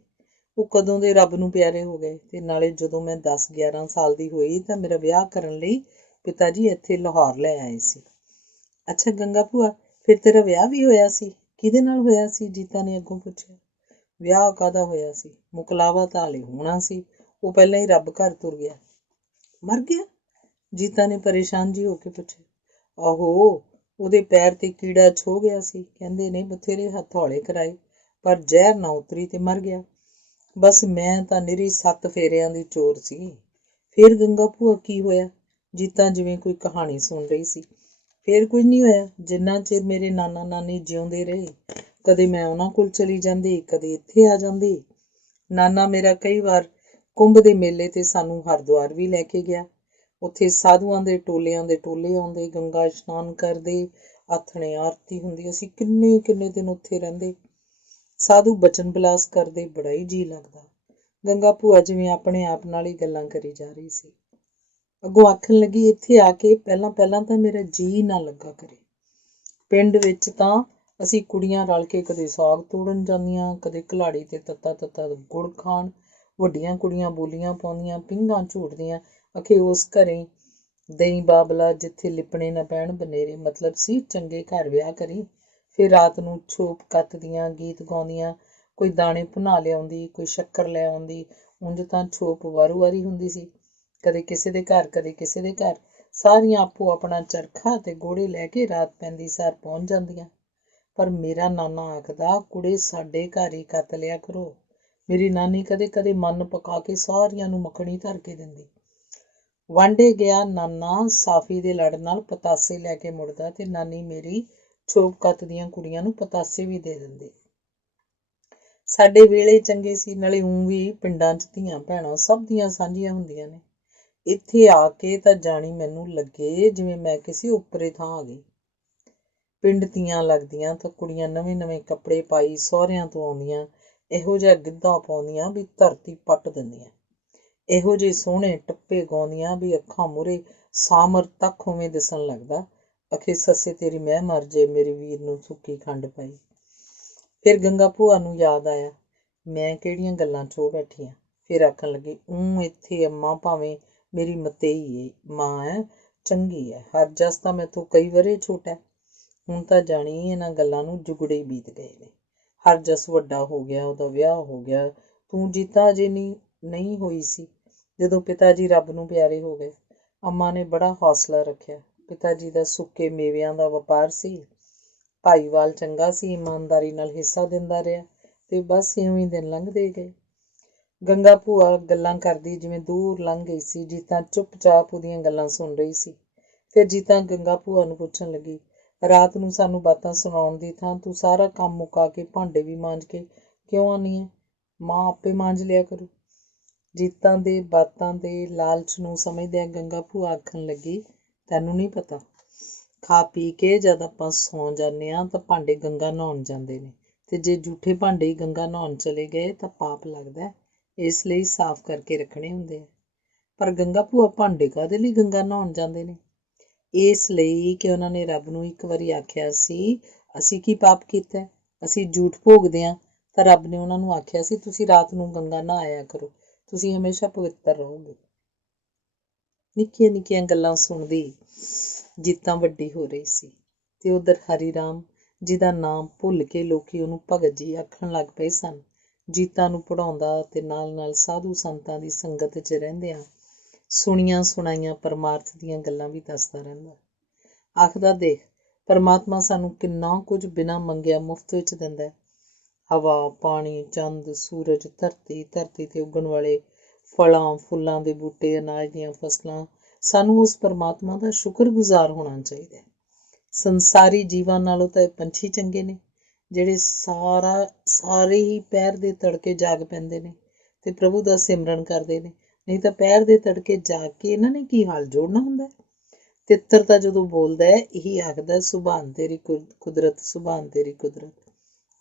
ਉਹ ਕਦੋਂ ਦੇ ਰੱਬ ਨੂੰ ਪਿਆਰੇ ਹੋ ਗਏ। ਤੇ ਨਾਲੇ ਜਦੋਂ ਮੈਂ 10-11 ਸਾਲ ਦੀ ਹੋਈ ਤਾਂ ਮੇਰਾ ਵਿਆਹ ਕਰਨ ਲਈ ਪਿਤਾ ਜੀ ਇੱਥੇ ਲਾਹੌਰ ਲੈ ਆਏ ਸੀ। ਅੱਛਾ ਗੰਗਾ ਭੂਆ, ਫਿਰ ਤੇਰਾ ਵਿਆਹ ਵੀ ਹੋਇਆ ਸੀ? ਕਿਹਦੇ ਨਾਲ ਹੋਇਆ ਸੀ? ਜੀਤਾ ਨੇ ਅੱਗੋਂ ਪੁੱਛਿਆ। ਵਿਆਹ ਕਾਹਦਾ ਹੋਇਆ ਸੀ? ਮੁਕਲਾਵਾ ਤਾਂ ਹਾਲੇ ਹੋਣਾ ਸੀ। ਉਹ ਪਹਿਲਾਂ ਹੀ ਰੱਬ ਘਰ ਤੁਰ ਗਿਆ। ਮਰ ਗਿਆ? ਜੀਤਾ ਨੇ ਪਰੇਸ਼ਾਨ ਜੀ ਹੋ ਕੇ ਪੁੱਛਿਆ। ਆਹੋ, ਉਹਦੇ ਪੈਰ ਤੇ ਕੀੜਾ ਛੋ ਗਿਆ ਸੀ। ਕਹਿੰਦੇ ਨੇ ਬਥੇਰੇ ਹਥੌਲੇ ਕਰਾਏ ਪਰ ਜ਼ਹਿਰ ਨਾ ਉਤਰੀ ਤੇ ਮਰ ਗਿਆ। ਬਸ ਮੈਂ ਤਾਂ ਨਿਰੀ 7 ਫੇਰਿਆਂ ਦੀ ਚੋਰ ਸੀ। ਫਿਰ ਗੰਗਾ ਭੂਆ ਕੀ ਹੋਇਆ? ਜੀਤਾ ਜਿਵੇਂ ਕੋਈ ਕਹਾਣੀ ਸੁਣ ਰਹੀ ਸੀ। ਫਿਰ ਕੁਝ ਨਹੀਂ ਹੋਇਆ। ਜਿੰਨਾ ਚਿਰ ਮੇਰੇ ਨਾਨਾ ਨਾਨੀ ਜਿਉਂਦੇ ਰਹੇ, ਕਦੇ ਮੈਂ ਉਹਨਾਂ ਕੋਲ ਚਲੀ ਜਾਂਦੀ, ਕਦੇ ਇੱਥੇ ਆ ਜਾਂਦੀ। ਨਾਨਾ ਮੇਰਾ ਕਈ ਵਾਰ ਕੁੰਭ ਦੇ ਮੇਲੇ ਤੇ ਸਾਨੂੰ ਹਰਿਦੁਆਰ ਵੀ ਲੈ ਕੇ ਗਿਆ। ਉੱਥੇ ਸਾਧੂਆਂ ਦੇ ਟੋਲਿਆਂ ਦੇ ਟੋਲੇ ਆਉਂਦੇ, ਗੰਗਾ ਇਸ਼ਨਾਨ ਕਰਦੇ, ਆਥਣੇ ਆਰਤੀ ਹੁੰਦੀ। ਅਸੀਂ ਕਿੰਨੇ ਕਿੰਨੇ ਦਿਨ ਉੱਥੇ ਰਹਿੰਦੇ। ਸਾਧੂ ਬਚਨ ਬਿਲਾਸ ਕਰਦੇ, ਬੜਾ ਹੀ ਜੀਅ ਲੱਗਦਾ। ਗੰਗਾ ਭੂਆ ਜਿਵੇਂ ਆਪਣੇ ਆਪ ਨਾਲ ਹੀ ਗੱਲਾਂ ਕਰੀ ਜਾ ਰਹੀ ਸੀ। ਅੱਗੋਂ ਆਖਣ ਲੱਗੀ, ਇੱਥੇ ਆ ਕੇ ਪਹਿਲਾਂ ਤਾਂ ਮੇਰਾ ਜੀਅ ਨਾ ਲੱਗਾ ਕਰੇ। ਪਿੰਡ ਵਿੱਚ ਤਾਂ ਅਸੀਂ ਕੁੜੀਆਂ ਰਲ ਕੇ ਕਦੇ ਸਾਗ ਤੋੜਨ ਜਾਂਦੀਆਂ, ਕਦੇ ਘਲਾੜੀ ਤੇ ਤੱਤਾ ਗੁੜ ਖਾਣ। ਵੱਡੀਆਂ ਕੁੜੀਆਂ ਬੋਲੀਆਂ ਪਾਉਂਦੀਆਂ, ਪੀਂਘਾਂ ਝੂਟਦੀਆਂ, ਅਖੇ ਉਸ ਘਰੇ ਦਹੀਂ ਬਾਬਲਾ ਜਿੱਥੇ ਲਿਪਣੇ ਨਾ ਪੈਣ ਬਨੇਰੇ। ਮਤਲਬ ਸੀ ਚੰਗੇ ਘਰ ਵਿਆਹ ਕਰੀ। ਫਿਰ ਰਾਤ ਨੂੰ ਛੋਪ ਕੱਤਦੀਆਂ, ਗੀਤ ਗਾਉਂਦੀਆਂ। ਕੋਈ ਦਾਣੇ ਭੁਨਾ ਲਿਆਉਂਦੀ, ਕੋਈ ਸ਼ੱਕਰ ਲੈ ਆਉਂਦੀ। ਉਂਝ ਤਾਂ ਛੋਪ ਵਾਰੂ ਵਾਰੀ ਹੁੰਦੀ ਸੀ। ਕਦੇ ਕਿਸੇ ਦੇ ਘਰ, ਕਦੇ ਕਿਸੇ ਦੇ ਘਰ, ਸਾਰੀਆਂ ਆਪੋ ਆਪਣਾ ਚਰਖਾ ਤੇ ਗੋੜੇ ਲੈ ਕੇ ਰਾਤ ਪੈਂਦੀ ਸਾਰ ਪਹੁੰਚ ਜਾਂਦੀਆਂ। ਪਰ ਮੇਰਾ ਨਾਨਾ ਆਖਦਾ, ਕੁੜੇ ਸਾਡੇ ਘਰ ਹੀ ਕੱਤ ਲਿਆ ਕਰੋ। ਮੇਰੀ ਨਾਨੀ ਕਦੇ ਕਦੇ ਮਨ ਪਕਾ ਕੇ ਸਾਰਿਆਂ ਨੂੰ ਮੱਖਣੀ ਧਰ ਕੇ ਦਿੰਦੀ। ਵਾਂਢੇ ਗਿਆ ਨਾਨਾ ਸਾਫੀ ਦੇ ਲੜ ਨਾਲ ਪਤਾਸੇ ਲੈ ਕੇ ਮੁੜਦਾ ਤੇ ਨਾਨੀ ਮੇਰੀ ਛੋਪ ਕੱਤ ਦੀਆਂ ਕੁੜੀਆਂ ਨੂੰ ਪਤਾਸੇ ਵੀ ਦੇ ਦਿੰਦੇ। ਸਾਡੇ ਵੇਲੇ ਚੰਗੇ ਸੀ, ਨਾਲੇ ਵੀ ਪਿੰਡਾਂ 'ਚ ਧੀਆਂ ਭੈਣਾਂ ਸਭ ਦੀਆਂ ਸਾਂਝੀਆਂ ਹੁੰਦੀਆਂ ਨੇ। ਇੱਥੇ ਆ ਕੇ ਤਾਂ ਜਾਣੀ ਮੈਨੂੰ ਲੱਗੇ ਜਿਵੇਂ ਮੈਂ ਕਿਸੇ ਉੱਪਰੇ ਥਾਂ ਆ ਗਈ। ਪਿੰਡ ਤੀਆਂ ਲੱਗਦੀਆਂ ਤਾਂ ਕੁੜੀਆਂ ਨਵੇਂ ਨਵੇਂ ਕੱਪੜੇ ਪਾਈ ਸਹੁਰਿਆਂ ਤੋਂ ਆਉਂਦੀਆਂ, ਇਹੋ ਜਿਹਾ ਗਿੱਧਾ ਪਾਉਂਦੀਆਂ ਵੀ ਧਰਤੀ ਪੱਟ ਦਿੰਦੀਆਂ। ਇਹੋ ਜਿਹੇ ਸੋਹਣੇ ਟੱਪੇ ਗਾਉਂਦੀਆਂ ਵੀ ਅੱਖਾਂ ਮੂਹਰੇ ਸਾਮਰ ਤੱਕ ਉਵੇਂ ਦਿਸਣ ਲੱਗਦਾ। ਅਖੇ ਸੱਸੇ ਤੇਰੀ ਮੈਂ ਮਰ ਜੇ, ਮੇਰੇ ਵੀਰ ਨੂੰ ਸੁੱਕੀ ਖੰਡ ਪਾਈ। ਫਿਰ ਗੰਗਾ ਭੂਆ ਨੂੰ ਯਾਦ ਆਇਆ, ਮੈਂ ਕਿਹੜੀਆਂ ਗੱਲਾਂ 'ਚ ਉਹ ਬੈਠੀ ਆ। ਫਿਰ ਆਖਣ ਲੱਗੀ, ਇੱਥੇ ਅੰਮਾ ਭਾਵੇਂ ਮੇਰੀ ਮਤੇਈ ਮਾਂ ਹੈ, ਚੰਗੀ ਹੈ, ਹਰ ਜਸ ਤਾਂ ਮੈਥੋਂ ਕਈ ਵਰੇ ਛੋਟਾ। ਹੁਣ ਤਾਂ ਜਾਣੀ ਇਹਨਾਂ ਗੱਲਾਂ ਨੂੰ ਜੁਗੜੇ ਬੀਤ ਗਏ ਨੇ। ਹਰ ਜਸ ਵੱਡਾ ਹੋ ਗਿਆ, ਉਹਦਾ ਵਿਆਹ ਹੋ ਗਿਆ, ਤੂੰ ਜੀਤਾ ਅਜੇ ਨਹੀਂ ਹੋਈ ਸੀ ਜਦੋਂ ਪਿਤਾ ਜੀ ਰੱਬ ਨੂੰ ਪਿਆਰੇ ਹੋ ਗਏ। ਅੰਮਾ ਨੇ ਬੜਾ ਹੌਸਲਾ ਰੱਖਿਆ। ਪਿਤਾ ਜੀ ਦਾ ਸੁੱਕੇ ਮੇਵਿਆਂ ਦਾ ਵਪਾਰ ਸੀ। ਭਾਈਵਾਲ ਚੰਗਾ ਸੀ, ਇਮਾਨਦਾਰੀ ਨਾਲ ਹਿੱਸਾ ਦਿੰਦਾ ਰਿਹਾ ਤੇ ਬਸ ਇਉਂ ਹੀ ਦਿਨ ਲੰਘਦੇ ਗਏ। ਗੰਗਾ ਭੂਆ ਗੱਲਾਂ ਕਰਦੀ ਜਿਵੇਂ ਦੂਰ ਲੰਘ ਗਈ ਸੀ। ਜੀਤਾ ਚੁੱਪਚਾਪ ਉਹਦੀਆਂ ਗੱਲਾਂ ਸੁਣ ਰਹੀ ਸੀ। ਫਿਰ ਜੀਤਾ ਗੰਗਾ ਭੂਆ ਨੂੰ ਪੁੱਛਣ ਲੱਗੀ, ਰਾਤ ਨੂੰ ਸਾਨੂੰ ਬਾਤਾਂ ਸੁਣਾਉਣ ਦੀ ਥਾਂ ਤੂੰ ਸਾਰਾ ਕੰਮ ਮੁਕਾ ਕੇ ਭਾਂਡੇ ਵੀ ਮਾਂਜ ਕੇ ਕਿਉਂ ਆਉਂਦੀ ਹੈ? ਮਾਂ ਆਪੇ ਮਾਂਜ ਲਿਆ ਕਰੂ। ਜੀਤਾਂ ਦੇ ਬਾਤਾਂ ਦੇ ਲਾਲਚ ਨੂੰ ਸਮਝਦਿਆਂ ਗੰਗਾ ਭੂਆ ਆਖਣ ਲੱਗੀ, ਤੈਨੂੰ ਨਹੀਂ ਪਤਾ, ਖਾ ਪੀ ਕੇ ਜਦ ਆਪਾਂ ਸੌਂ ਜਾਂਦੇ ਹਾਂ ਤਾਂ ਭਾਂਡੇ ਗੰਗਾ ਨਹਾਉਣ ਜਾਂਦੇ ਨੇ, ਤੇ ਜੇ ਜੂਠੇ ਭਾਂਡੇ ਹੀ ਗੰਗਾ ਨਹਾਉਣ ਚਲੇ ਗਏ ਤਾਂ ਪਾਪ ਲੱਗਦਾ, ਇਸ ਲਈ ਸਾਫ਼ ਕਰਕੇ ਰੱਖਣੇ ਹੁੰਦੇ ਆ। ਪਰ ਗੰਗਾ ਭੂਆ ਭਾਂਡੇ ਕਾਹਦੇ ਲਈ ਗੰਗਾ ਨਹਾਉਣ ਜਾਂਦੇ ਨੇ? ਇਸ ਲਈ ਕਿ ਉਹਨਾਂ ਨੇ ਰੱਬ ਨੂੰ ਇੱਕ ਵਾਰੀ ਆਖਿਆ ਸੀ, ਅਸੀਂ ਕੀ ਪਾਪ ਕੀਤਾ? ਅਸੀਂ ਝੂਠ ਭੋਗਦੇ ਹਾਂ ਤਾਂ ਰੱਬ ਨੇ ਉਹਨਾਂ ਨੂੰ ਆਖਿਆ ਸੀ, ਤੁਸੀਂ ਰਾਤ ਨੂੰ ਗੰਗਾ ਨਹਾਇਆ ਕਰੋ, ਤੁਸੀਂ ਹਮੇਸ਼ਾ ਪਵਿੱਤਰ ਰਹੋਗੇ। ਨਿੱਕੀਆਂ ਨਿੱਕੀਆਂ ਗੱਲਾਂ ਸੁਣਦੀ ਜੀਤਾਂ ਵੱਡੀ ਹੋ ਰਹੀ ਸੀ ਤੇ ਉਧਰ ਹਰੀ ਰਾਮ, ਜਿਹਦਾ ਨਾਮ ਭੁੱਲ ਕੇ ਲੋਕੀ ਉਹਨੂੰ ਭਗਤ ਜੀ ਆਖਣ ਲੱਗ ਪਏ ਸਨ, ਜੀਤਾਂ ਨੂੰ ਪੜ੍ਹਾਉਂਦਾ ਤੇ ਨਾਲ ਨਾਲ ਸਾਧੂ ਸੰਤਾਂ ਦੀ ਸੰਗਤ 'ਚ ਰਹਿੰਦਿਆਂ ਸੁਣੀਆਂ ਸੁਣਾਈਆਂ ਪਰਮਾਰਥ ਦੀਆਂ ਗੱਲਾਂ ਵੀ ਦੱਸਦਾ ਰਹਿੰਦਾ। ਆਖਦਾ, ਦੇਖ ਪਰਮਾਤਮਾ ਸਾਨੂੰ ਕਿੰਨਾ ਕੁਝ ਬਿਨਾਂ ਮੰਗਿਆ ਮੁਫਤ ਵਿੱਚ ਦਿੰਦਾ। ਹਵਾ, ਪਾਣੀ, ਚੰਦ, ਸੂਰਜ, ਧਰਤੀ ਤੇ ਉੱਗਣ ਵਾਲੇ ਫਲਾਂ ਫੁੱਲਾਂ ਦੇ ਬੂਟੇ, ਅਨਾਜ ਦੀਆਂ ਫਸਲਾਂ। ਸਾਨੂੰ ਉਸ ਪਰਮਾਤਮਾ ਦਾ ਸ਼ੁਕਰਗੁਜ਼ਾਰ ਹੋਣਾ ਚਾਹੀਦਾ। ਸੰਸਾਰੀ ਜੀਵਾਂ ਨਾਲੋਂ ਤਾਂ ਇਹ ਪੰਛੀ ਚੰਗੇ ਨੇ, ਜਿਹੜੇ ਸਾਰੇ ਹੀ ਪਹਿਰ ਦੇ ਤੜਕੇ ਜਾਗ ਪੈਂਦੇ ਨੇ ਤੇ ਪ੍ਰਭੂ ਦਾ ਸਿਮਰਨ ਕਰਦੇ ਨੇ। ਨਹੀਂ ਤਾਂ ਪਹਿਰ ਦੇ ਤੜਕੇ ਜਾਗ ਕੇ ਇਹਨਾਂ ਨੇ ਕੀ ਹਾਲ ਜੋੜਨਾ ਹੁੰਦਾ। ਤਿੱਤਰ ਤਾਂ ਜਦੋਂ ਬੋਲਦਾ ਹੈ ਇਹੀ ਆਖਦਾ, ਸੁਭਾਨ ਤੇਰੀ ਕੁਦਰਤ, ਸੁਭਾਨ ਤੇਰੀ ਕੁਦਰਤ।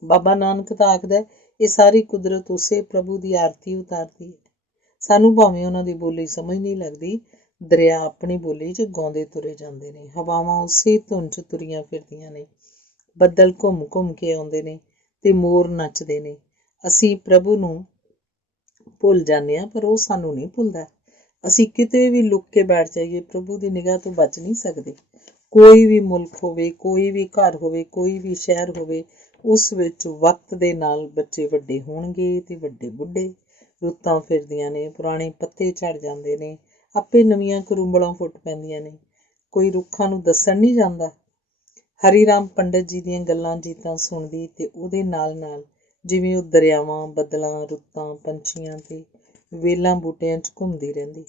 ਬਾਬਾ ਨਾਨਕ ਤਾਂ ਆਖਦਾ, ਇਹ ਸਾਰੀ ਕੁਦਰਤ ਉਸੇ ਪ੍ਰਭੂ ਦੀ ਆਰਤੀ ਉਤਾਰਦੀ ਹੈ। ਸਾਨੂੰ ਭਾਵੇਂ ਉਹਨਾਂ ਦੀ ਬੋਲੀ ਸਮਝ ਨਹੀਂ ਲੱਗਦੀ, ਦਰਿਆ ਆਪਣੀ ਬੋਲੀ 'ਚ ਗਾਉਂਦੇ ਤੁਰੇ ਜਾਂਦੇ ਨੇ, ਹਵਾਵਾਂ ਉਸੇ ਧੁਨ 'ਚ ਤੁਰੀਆਂ ਫਿਰਦੀਆਂ ਨੇ, ਬੱਦਲ ਘੁੰਮ ਘੁੰਮ ਕੇ ਆਉਂਦੇ ਨੇ ਤੇ ਮੋਰ ਨੱਚਦੇ ਨੇ। ਅਸੀਂ ਪ੍ਰਭੂ ਨੂੰ ਭੁੱਲ ਜਾਂਦੇ ਹਾਂ, ਪਰ ਉਹ ਸਾਨੂੰ ਨਹੀਂ ਭੁੱਲਦਾ। ਅਸੀਂ ਕਿਤੇ ਵੀ ਲੁੱਕ ਕੇ ਬੈਠ ਜਾਈਏ, ਪ੍ਰਭੂ ਦੀ ਨਿਗਾਹ ਤੋਂ ਬਚ ਨਹੀਂ ਸਕਦੇ। ਕੋਈ ਵੀ ਮੁਲਕ ਹੋਵੇ, ਕੋਈ ਵੀ ਘਰ ਹੋਵੇ, ਕੋਈ ਵੀ ਸ਼ਹਿਰ ਹੋਵੇ, ਉਸ ਵਿੱਚ ਵਕਤ ਦੇ ਨਾਲ ਬੱਚੇ ਵੱਡੇ ਹੋਣਗੇ ਤੇ ਵੱਡੇ ਬੁੱਢੇ। ਰੁੱਤਾਂ ਫਿਰਦੀਆਂ ਨੇ, ਪੁਰਾਣੇ ਪੱਤੇ ਝੜ ਜਾਂਦੇ ਨੇ, ਆਪੇ ਨਵੀਆਂ ਕਰੂੰਬਲਾਂ ਫੁੱਟ ਪੈਂਦੀਆਂ ਨੇ, ਕੋਈ ਰੁੱਖਾਂ ਨੂੰ ਦੱਸਣ ਨਹੀਂ ਜਾਂਦਾ। ਹਰੀ ਰਾਮ ਪੰਡਤ ਜੀ ਦੀਆਂ ਗੱਲਾਂ ਜੀਤਾਂ ਸੁਣਦੀ ਤੇ ਉਹਦੇ ਨਾਲ ਨਾਲ ਜਿਵੇਂ ਉਹ ਦਰਿਆਵਾਂ, ਬੱਦਲਾਂ, ਰੁੱਤਾਂ, ਪੰਛੀਆਂ ਤੇ ਵੇਲਾਂ ਬੂਟਿਆਂ 'ਚ ਘੁੰਮਦੀ ਰਹਿੰਦੀ।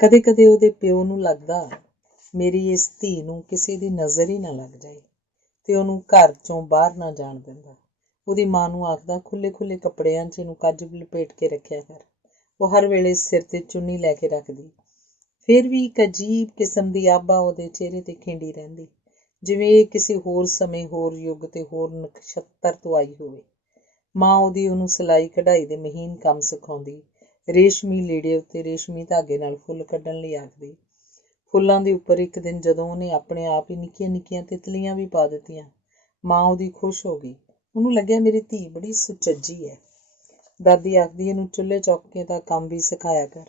ਕਦੇ ਕਦੇ ਉਹਦੇ ਪਿਓ ਨੂੰ ਲੱਗਦਾ, ਮੇਰੀ ਇਸ ਧੀ ਨੂੰ ਕਿਸੇ ਦੀ ਨਜ਼ਰ ਹੀ ਨਾ ਲੱਗ ਜਾਏ, ਤੇ ਉਹਨੂੰ ਘਰ 'ਚੋਂ ਬਾਹਰ ਨਾ ਜਾਣ ਦਿੰਦਾ। ਉਹਦੀ ਮਾਂ ਨੂੰ ਆਖਦਾ, ਖੁੱਲ੍ਹੇ ਖੁੱਲ੍ਹੇ ਕੱਪੜਿਆਂ 'ਚ ਇਹਨੂੰ ਕੱਜ ਲਪੇਟ ਕੇ ਰੱਖਿਆ ਕਰ। ਉਹ ਹਰ ਵੇਲੇ ਸਿਰ 'ਤੇ ਚੁੰਨੀ ਲੈ ਕੇ ਰੱਖਦੀ। ਫਿਰ ਵੀ ਇੱਕ ਅਜੀਬ ਕਿਸਮ ਦੀ ਆਭਾ ਉਹਦੇ ਚਿਹਰੇ 'ਤੇ ਖਿੰਡੀ ਰਹਿੰਦੀ, ਜਿਵੇਂ ਇਹ ਕਿਸੇ ਹੋਰ ਸਮੇਂ, ਹੋਰ ਯੁੱਗ ਤੇ ਹੋਰ ਨਕਸ਼ਤਰ ਤੋਂ ਆਈ ਹੋਵੇ। ਮਾਂ ਉਹਨੂੰ ਸਿਲਾਈ ਕਢਾਈ ਦੇ ਮਹੀਨ ਕੰਮ ਸਿਖਾਉਂਦੀ, ਰੇਸ਼ਮੀ ਲੀੜੇ ਉੱਤੇ ਰੇਸ਼ਮੀ ਧਾਗੇ ਨਾਲ ਫੁੱਲ ਕੱਢਣ ਲਈ ਆਖਦੀ। ਫੁੱਲਾਂ ਦੇ ਉੱਪਰ ਇੱਕ ਦਿਨ ਜਦੋਂ ਉਹਨੇ ਆਪਣੇ ਆਪ ਹੀ ਨਿੱਕੀਆਂ ਨਿੱਕੀਆਂ ਤਿਤਲੀਆਂ ਵੀ ਪਾ ਦਿੱਤੀਆਂ, ਮਾਂ ਉਹਦੀ ਖੁਸ਼ ਹੋ ਗਈ। ਉਹਨੂੰ ਲੱਗਿਆ ਮੇਰੀ ਧੀ ਬੜੀ ਸੁਚੱਜੀ ਹੈ। ਦਾਦੀ ਆਖਦੀ, ਇਹਨੂੰ ਚੁੱਲ੍ਹੇ ਚੌਕੇ ਦਾ ਕੰਮ ਵੀ ਸਿਖਾਇਆ ਕਰ,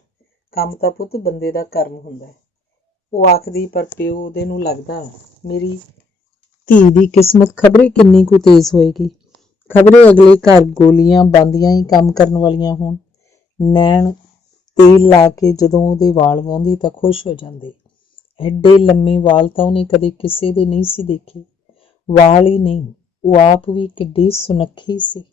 ਕੰਮ ਤਾਂ ਪੁੱਤ ਬੰਦੇ ਦਾ ਕਰਮ ਹੁੰਦਾ। ਉਹ ਆਖਦੀ, ਪਰ ਪਿਓ ਉਹਦੇ ਨੂੰ ਲੱਗਦਾ, ਮੇਰੀ ਧੀ ਦੀ ਕਿਸਮਤ ਖਬਰੇ ਕਿੰਨੀ ਕੁ ਤੇਜ਼ ਹੋਏਗੀ, ਖਬਰੇ ਅਗਲੇ ਘਰ ਗੋਲੀਆਂ ਬੰਦੀਆਂ ਹੀ ਕੰਮ ਕਰਨ ਵਾਲੀਆਂ ਹੋਣ। ਨੈਣ ਤੇਲ ਲਾ ਕੇ ਜਦੋਂ ਉਹਦੇ ਵਾਲ ਵਾਹੁੰਦੀ ਤਾਂ ਖੁਸ਼ ਹੋ ਜਾਂਦੀ। ਐਡੇ ਲੰਮੇ ਵਾਲ ਤਾਂ ਉਹਨੇ ਕਦੇ ਕਿਸੇ ਦੇ ਨਹੀਂ ਸੀ ਦੇਖੇ। ਵਾਲ ਹੀ ਨਹੀਂ, ਉਹ ਆਪ ਵੀ ਕਿੱਡੀ ਸੁਨੱਖੀ ਸੀ।